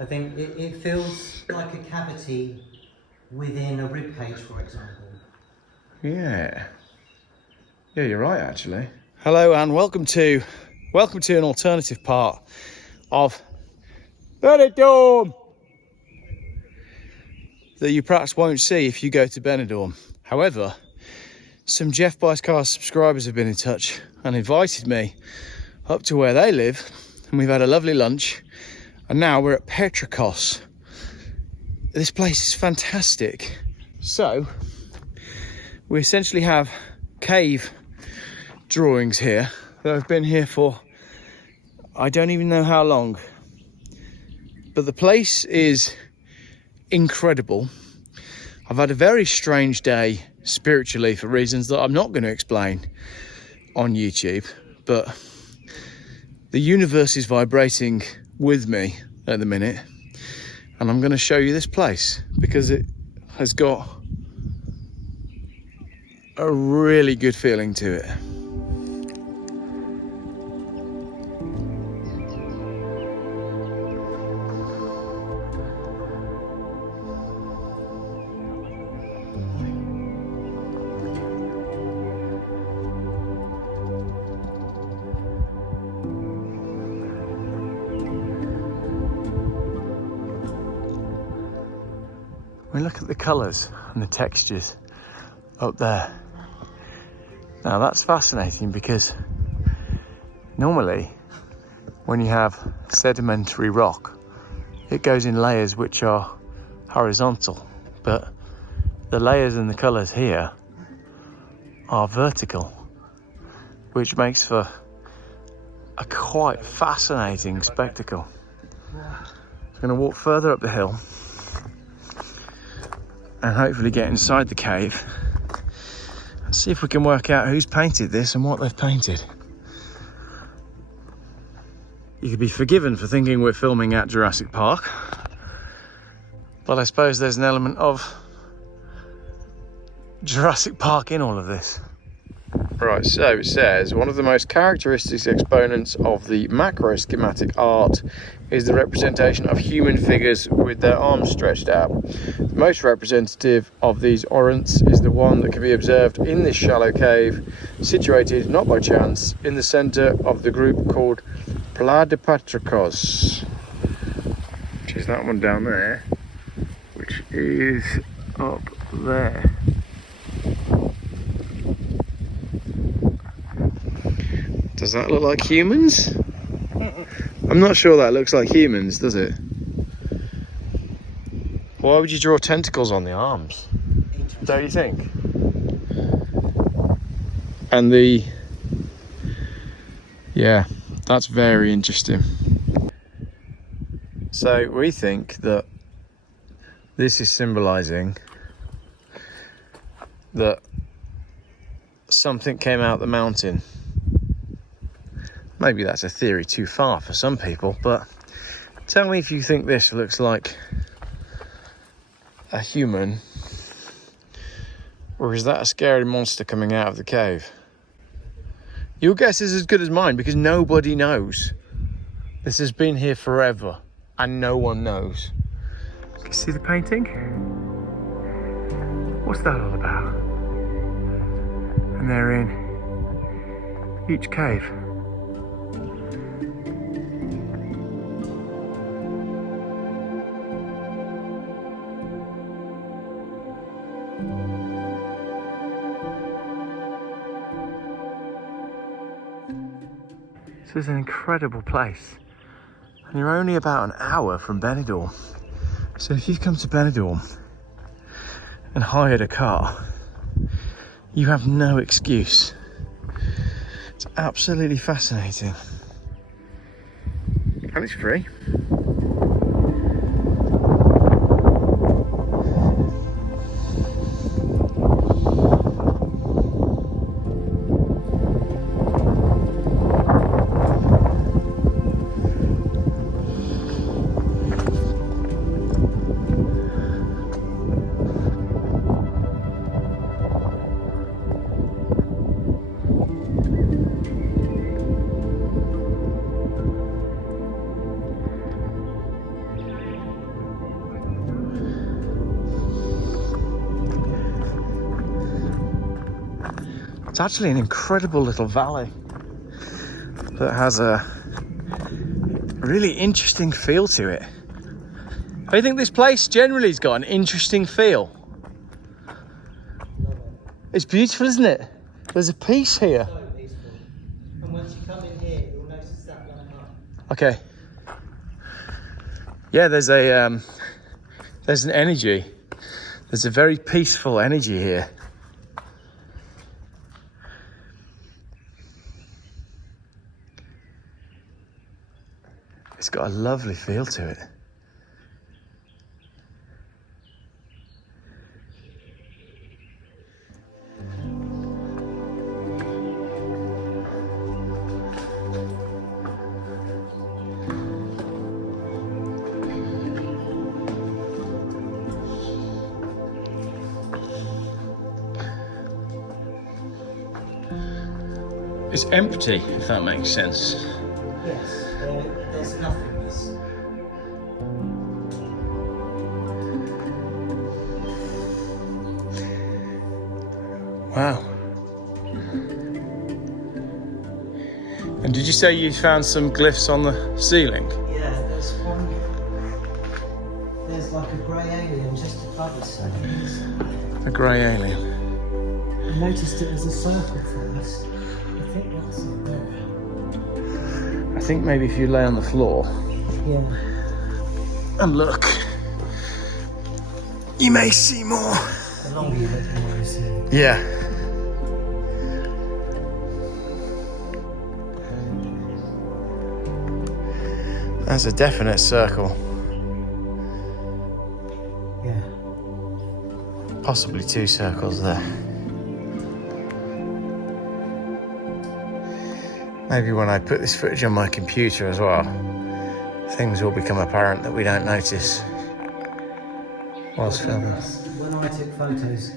I think it feels like a cavity within a rib cage, for example. Yeah. Yeah, you're right, actually. Hello and welcome to an alternative part of Benidorm that you perhaps won't see if you go to Benidorm. However, some Geoff Buys Cars subscribers have been in touch and invited me up to where they live, and we've had a lovely lunch, and now we're at Petracos. This place is fantastic. So we essentially have cave drawings here that have been here for I don't even know how long, but the place is incredible. I've had a very strange day spiritually for reasons that I'm not going to explain on YouTube, but the universe is vibrating with me at the minute, and I'm going to show you this place because it has got a really good feeling to it. We look at the colours and the textures up there. Now that's fascinating because normally when you have sedimentary rock, it goes in layers which are horizontal, but the layers and the colours here are vertical, which makes for a quite fascinating spectacle. I'm going to walk further up the hill and hopefully get inside the cave and see if we can work out who's painted this and what they've painted. You could be forgiven for thinking we're filming at Jurassic Park, but I suppose there's an element of Jurassic Park in all of this. Right, so it says, one of the most characteristic exponents of the macro schematic art is the representation of human figures with their arms stretched out. The most representative of these ornaments is the one that can be observed in this shallow cave, situated, not by chance, in the centre of the group called Pla de Petracos, which is that one down there, which is up there. Does that look like humans? I'm not sure that looks like humans, does it? Why would you draw tentacles on the arms? Don't you think? And yeah, that's very interesting. So we think that this is symbolising that something came out the mountain. Maybe that's a theory too far for some people, but tell me if you think this looks like a human, or is that a scary monster coming out of the cave? Your guess is as good as mine because nobody knows. This has been here forever and no one knows. Can you see the painting? What's that all about? And they're in each cave. This is an incredible place, and you're only about an hour from Benidorm. So if you've come to Benidorm and hired a car, you have no excuse. It's absolutely fascinating, and it's free. It's actually an incredible little valley that has a really interesting feel to it. I think this place generally has got an interesting feel. It's beautiful, isn't it? There's a peace here. So peaceful. And once you come in here, you'll notice that light up. Okay. Yeah, there's an energy. There's a very peaceful energy here. It's got a lovely feel to it. It's empty, if that makes sense. Yes, there's nothingness. Wow. And did you say you found some glyphs on the ceiling? Yeah, there's one. There's like a grey alien just above us. A grey alien. I noticed it was a circle first. I think that's it there. I think maybe if you lay on the floor Yeah. and look, you may see more. The longer you look, the more you see. Yeah. That's a definite circle. Yeah. Possibly two circles there. Maybe when I put this footage on my computer as well, things will become apparent that we don't notice whilst filming. When I took photos,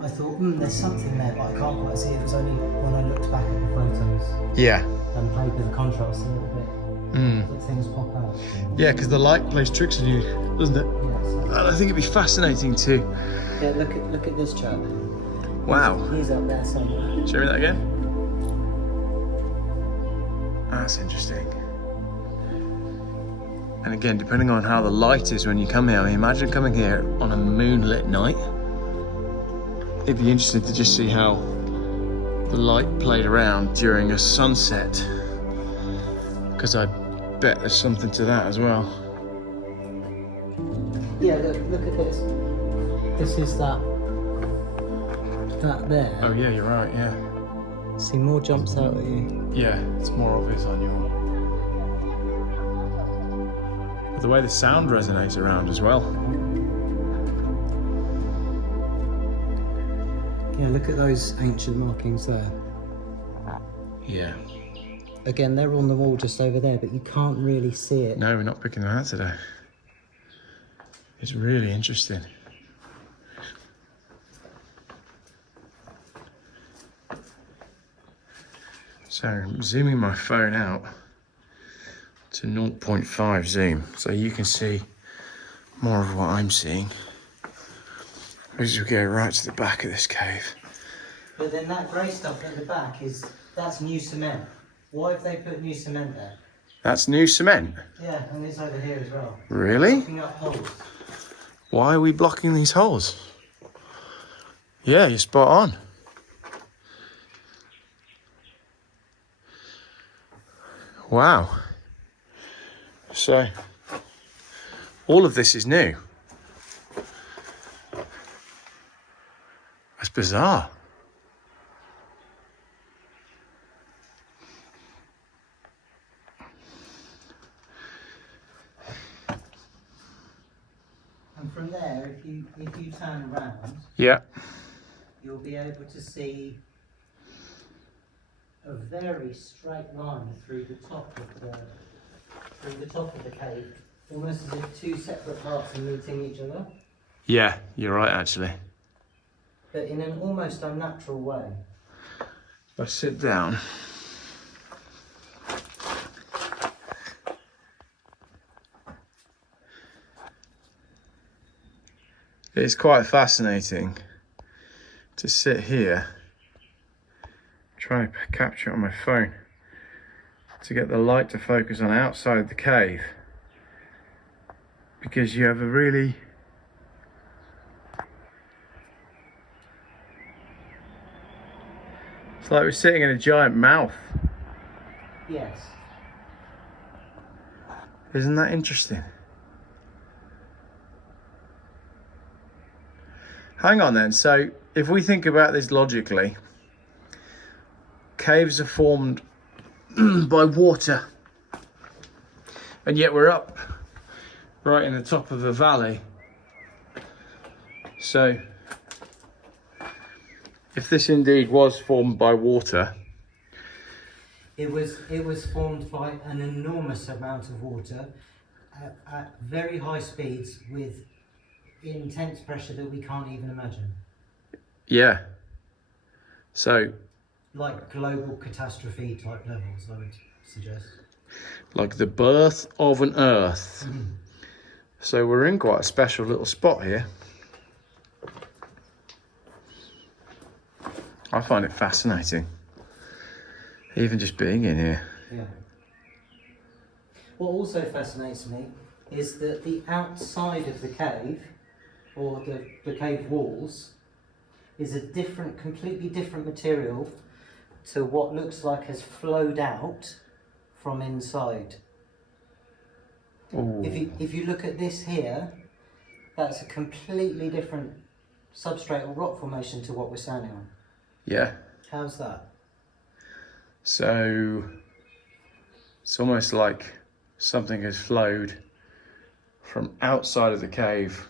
I thought, there's something there, but I can't quite see it. It was only when I looked back at the photos Yeah. and played with the contrast a little bit that things pop out. Yeah, because the light plays tricks on you, doesn't it? Yeah, And I think it'd be fascinating to... yeah, look at this chap. Wow. He's up there somewhere. Show me that again. That's interesting. And again, depending on how the light is when you come here, I mean, imagine coming here on a moonlit night. It'd be interesting to just see how the light played around during a sunset, because I bet there's something to that as well. Yeah, look at this. This is that there. Oh yeah, you're right, yeah. See, more jumps out at you. Yeah, it's more obvious on your... But the way the sound resonates around as well. Yeah, look at those ancient markings there. Yeah. Again, they're on the wall just over there, but you can't really see it. No, we're not picking them out today. It's really interesting. So I'm zooming my phone out to 0.5 zoom, so you can see more of what I'm seeing as we go right to the back of this cave. But then that grey stuff at the back that's new cement. Why have they put new cement there? That's new cement? Yeah, and it's over here as well. Really? Blocking up holes. Why are we blocking these holes? Yeah, you're spot on. Wow. So, all of this is new. That's bizarre. And from there, if you turn around, Yeah. you'll be able to see a very straight line through the top of the cave, almost as if two separate parts are meeting each other, Yeah, you're right actually. but in an almost unnatural way. If I sit down. It's quite fascinating to sit here trying to capture it on my phone to get the light to focus on outside the cave, because you have a really it's like we're sitting in a giant mouth. Yes. Isn't that interesting? Hang on then, so if we think about this logically, caves are formed by water, and yet we're up right in the top of a valley. So if this indeed was formed by water, It was formed by an enormous amount of water at very high speeds with intense pressure that we can't even imagine. yeah. So Like global catastrophe type levels, I would suggest. like the birth of an earth. So we're in quite a special little spot here. I find it fascinating, even just being in here. Yeah. What also fascinates me is that the outside of the cave, or the cave walls, is a different, completely different material to what looks like has flowed out from inside. Ooh. If you look at this here, that's a completely different substrate or rock formation to what we're standing on. Yeah. How's that? So it's almost like something has flowed from outside of the cave,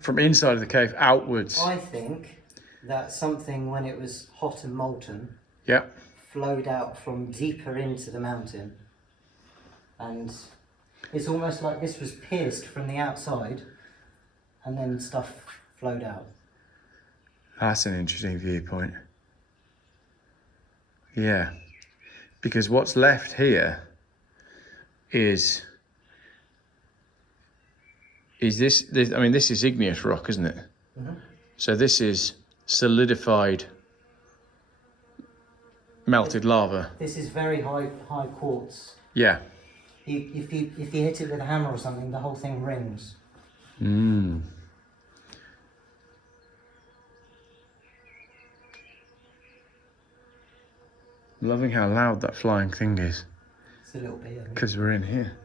from inside of the cave outwards. I think that something, when it was hot and molten, Yeah. flowed out from deeper into the mountain, and it's almost like this was pierced from the outside and then stuff flowed out. That's an interesting viewpoint. Yeah. Because what's left here is this, I mean, this is igneous rock, isn't it? Mm-hmm. So this is solidified melted lava. This is very high quartz. Yeah. If you hit it with a hammer or something, the whole thing rings. Mm. Loving how loud that flying thing is, It's a little bit. I think. because we're in here.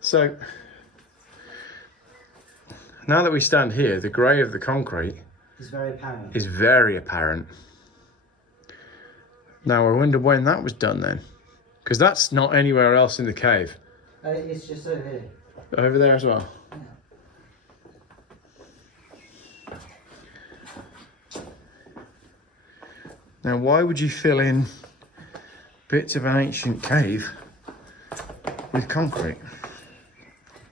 So now that we stand here, the grey of the concrete It's very apparent. is very apparent. Now I wonder when that was done then, because that's not anywhere else in the cave. It's just over here. Over there as well. Now why would you fill in bits of an ancient cave with concrete?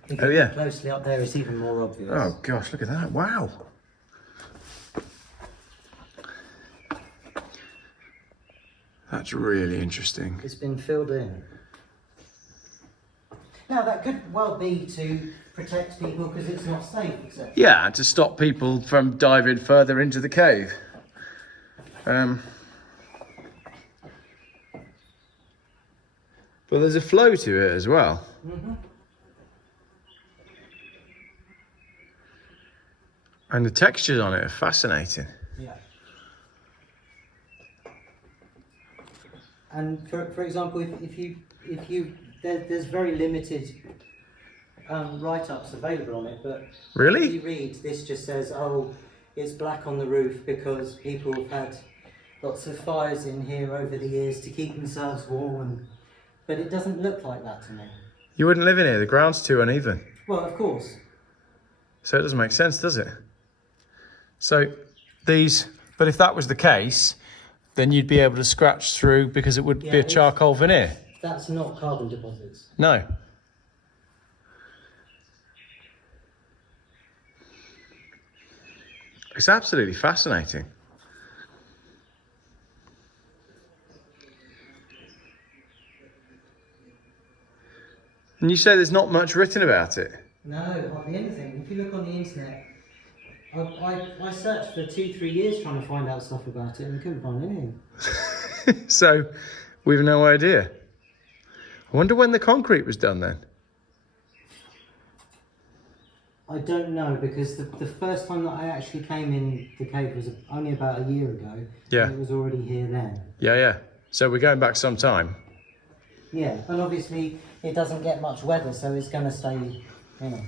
If Oh, you yeah. look closely up there, it's even more obvious. Oh gosh, look at that, wow. That's really interesting. It's been filled in. Now that could well be to protect people because it's not safe, etc. Yeah, to stop people from diving further into the cave. But there's a flow to it as well. Mm-hmm. And the textures on it are fascinating. Yeah. And for example, if you there's very limited write-ups available on it, but Really? if you read, this just says, oh, it's black on the roof because people have had lots of fires in here over the years to keep themselves warm, but it doesn't look like that to me. You wouldn't live in here, the ground's too uneven. Well, of course. So it doesn't make sense, does it? So these, but if that was the case, then you'd be able to scratch through because it would be a it's- charcoal veneer. That's not carbon deposits. No. It's absolutely fascinating. And you say there's not much written about it. No, hardly anything. If you look on the internet, I searched for 2-3 years trying to find out stuff about it and couldn't find anything. So we've no idea. I wonder when the concrete was done then. I don't know, because the first time that I actually came in the cave was only about a year ago. Yeah. And it was already here then. Yeah. So we're going back some time. Yeah, and obviously it doesn't get much weather, so it's going to stay, you know.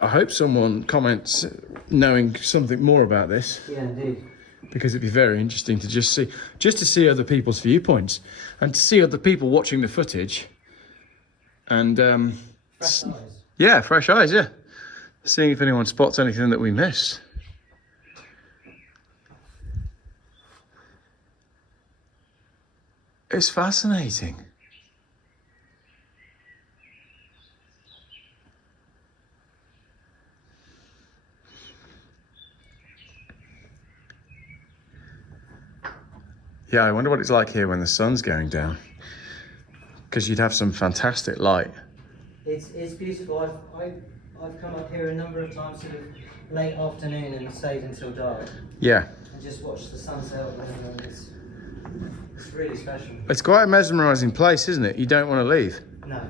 I hope someone comments knowing something more about this, Yeah, indeed. because it'd be very interesting to just to see other people's viewpoints and to see other people watching the footage. And Fresh eyes. yeah, fresh eyes, yeah. Seeing if anyone spots anything that we miss. It's fascinating. Yeah, I wonder what it's like here when the sun's going down. Because you'd have some fantastic light. It's beautiful. I've come up here a number of times, sort of late afternoon, and stayed until dark. Yeah. And just watched the sunset, and it's really special. It's quite a mesmerising place, isn't it? You don't want to leave. No.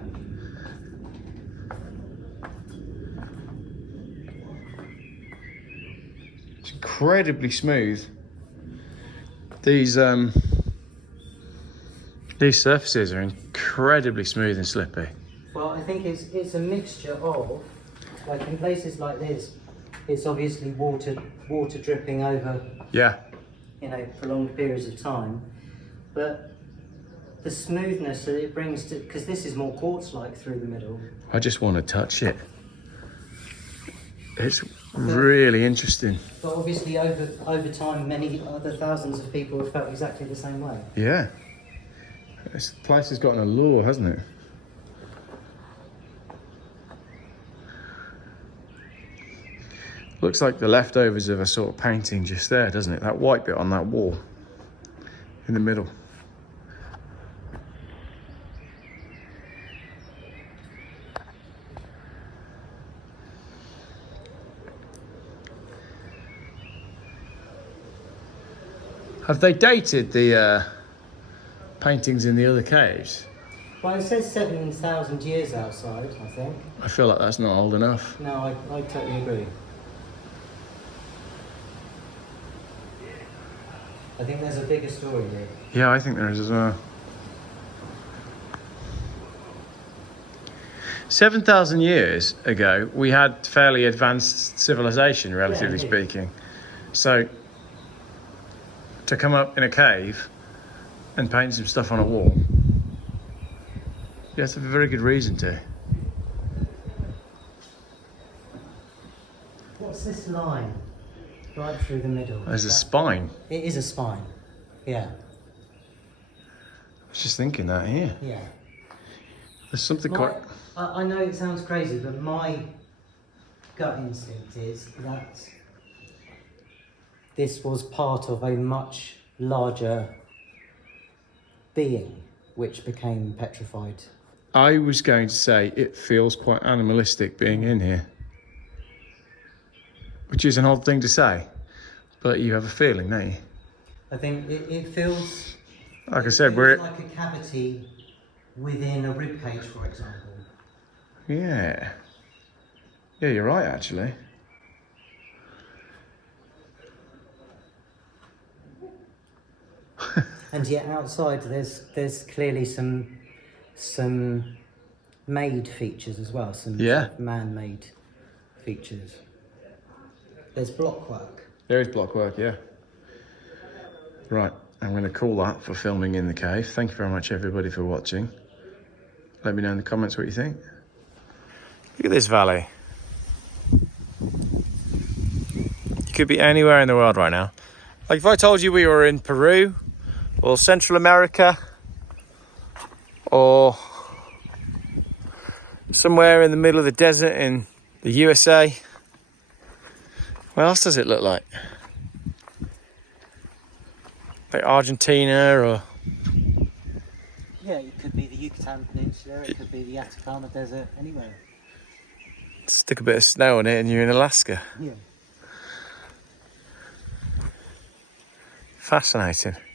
It's incredibly smooth. These surfaces are incredibly smooth and slippy. Well, I think it's a mixture of, like in places like this, it's obviously water dripping over, Yeah. you know, prolonged periods of time, but the smoothness that it brings to, because this is more quartz-like through the middle. I just want to touch it. It's really interesting. But obviously over time, many other thousands of people have felt exactly the same way. Yeah. This place has got an allure, hasn't it? Looks like the leftovers of a sort of painting just there, doesn't it? That white bit on that wall in the middle. Have they dated the paintings in the other caves? Well, it says 7,000 years outside, I think. I feel like that's not old enough. No, I totally agree. I think there's a bigger story here. Yeah, I think there is as well. 7,000 years ago, we had fairly advanced civilization, relatively indeed. speaking. So, to come up in a cave and paint some stuff on a wall, yeah, it's a very good reason to. What's this line? Right through the middle. There's a spine. It is a spine. Yeah. I was just thinking that here. Yeah. There's something quite... I know it sounds crazy, but my gut instinct is that this was part of a much larger being which became petrified. I was going to say it feels quite animalistic being in here. Which is an odd thing to say, but you have a feeling, don't you? I think it feels... Like I said, it we're... feels like a cavity within a rib cage, for example. Yeah. Yeah, you're right, actually. And yet outside there's clearly some made features as well, some Yeah. man-made features. There's blockwork. There is blockwork, yeah. Right, I'm going to call that for filming in the cave. Thank you very much, everybody, for watching. Let me know in the comments what you think. Look at this valley. You could be anywhere in the world right now. Like if I told you we were in Peru, or Central America, or somewhere in the middle of the desert in the USA, what else does it look like? Like Argentina, or... Yeah, it could be the Yucatan Peninsula, it could be the Atacama Desert, anywhere. Stick a bit of snow on it and you're in Alaska. Yeah. Fascinating.